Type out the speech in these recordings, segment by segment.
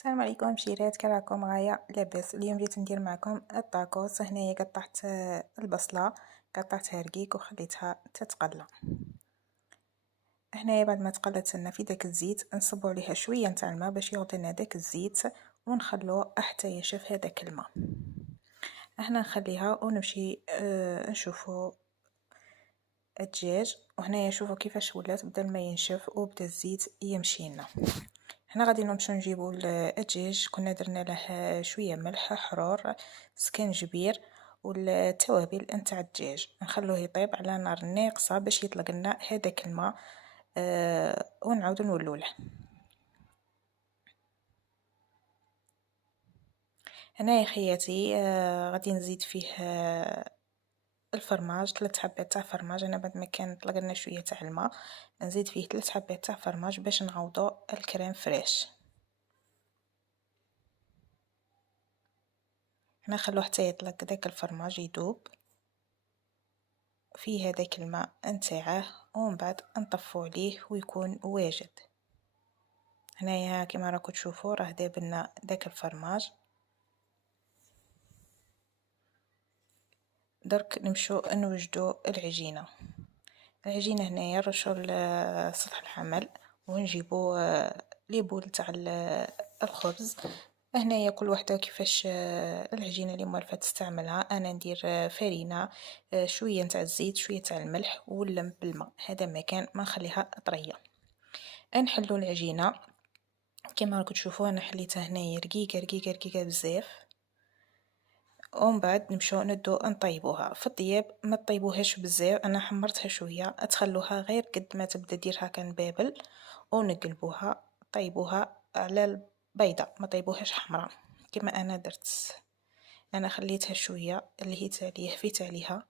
السلام عليكم شيرات، كي راكم؟ غاية لاباس. اليوم جيت ندير معكم الطاكوس. هنايا قطعت البصلة، قطعتها رقيق وخليتها تتقلى. هنايا بعد ما تقلت لنا في داك الزيت نصبو عليها شويه نتاع الماء باش يعطينا داك الزيت، ونخلوه حتى يشف هذاك الماء. هنا نخليها ونمشي نشوفو الدجاج. وهنايا شوفوا كيفاش ولات، بدا الماء ينشف وبدا الزيت يمشي لنا. هنا غادي نمشيو نجيبو الدجاج، كنا درنا له شويه ملح حرور سكنجبير والتوابل نتاع الدجاج، نخلوه يطيب على نار ناقصه باش يطلق لنا هذاك الماء. ونعاودو نولوله. هنا يا خياتي غادي نزيد فيه الفرماج، 3 حبات تاع فرماج. انا بعد ما كان طلق لنا شويه تاع الماء نزيد فيه 3 حبات تاع فرماج باش نعوضو الكريم فريش. هنا خلوه حتى يطلق داك الفرماج يذوب في هذاك الماء نتاعه، ومن بعد نطفو عليه ويكون واجد. هنايا كما راكم تشوفوا راه داب لنا داك الفرماج. درك نمشو نوجدو العجينه. العجينه هنايا نرشو سطح الحمل ونجيبو لي بول تاع الخبز. هنايا كل وحده كيفاش العجينه اللي موالفه تستعملها. انا ندير فرينه، شويه نتاع الزيت، شويه تاع الملح واللم بالماء، هذا ما كان ما نخليها طريه. نحلو العجينه كما راكم تشوفوا. انا حليتها هنايا رقيقه رقيقه رقيقه بزاف، ومن بعد نمشيو ندو نطيبوها. في الطياب ما تطيبوهاش بزاف، انا حمرتها شويه، تخلوها غير قد ما تبدا ديرها كنبابل ونقلبوها. طيبوها على البيضه، ما طيبوهاش حمراء كما انا درت. انا خليتها شويه اللي هي تاليه في تاليها.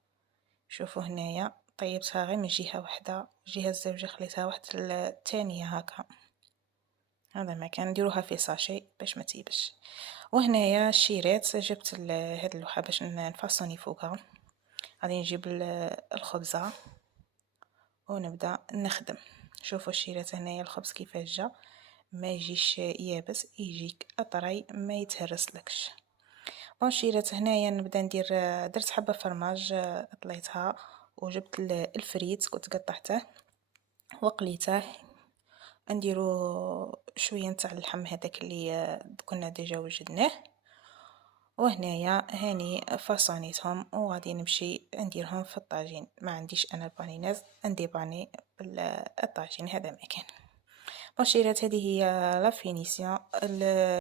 شوفوا هنايا طيبتها غير من جهه واحده، الجهه الزوجه خليتها واحد الثانيه هكا. هذا ما كان نديروها في ساشي باش ما تيبش. وهنايا الشيرات جبت هاد اللوحه باش نفاصوني فوقها. غادي نجيب الخبزه ونبدا نخدم. شوفوا الشيرات هنايا الخبز كيفاش جا، ما يجيش يابس، يجيك اطري ما يتهرسلكش. الشيرات هنايا نبدا ندير. درت حبه فرماج طليتها، وجبت الفريت كنت قطعته وقليته. نديرو شويه نتاع اللحم هذاك اللي كنا ديجا وجدناه. وهنايا هاني فاصونيتهم وغادي نمشي نديرهم في الطاجين. ما عنديش انا البانيناز، ندير باني بالطاجين، هذا ما كان. بونشيرات هذه هي لا فينيسيون.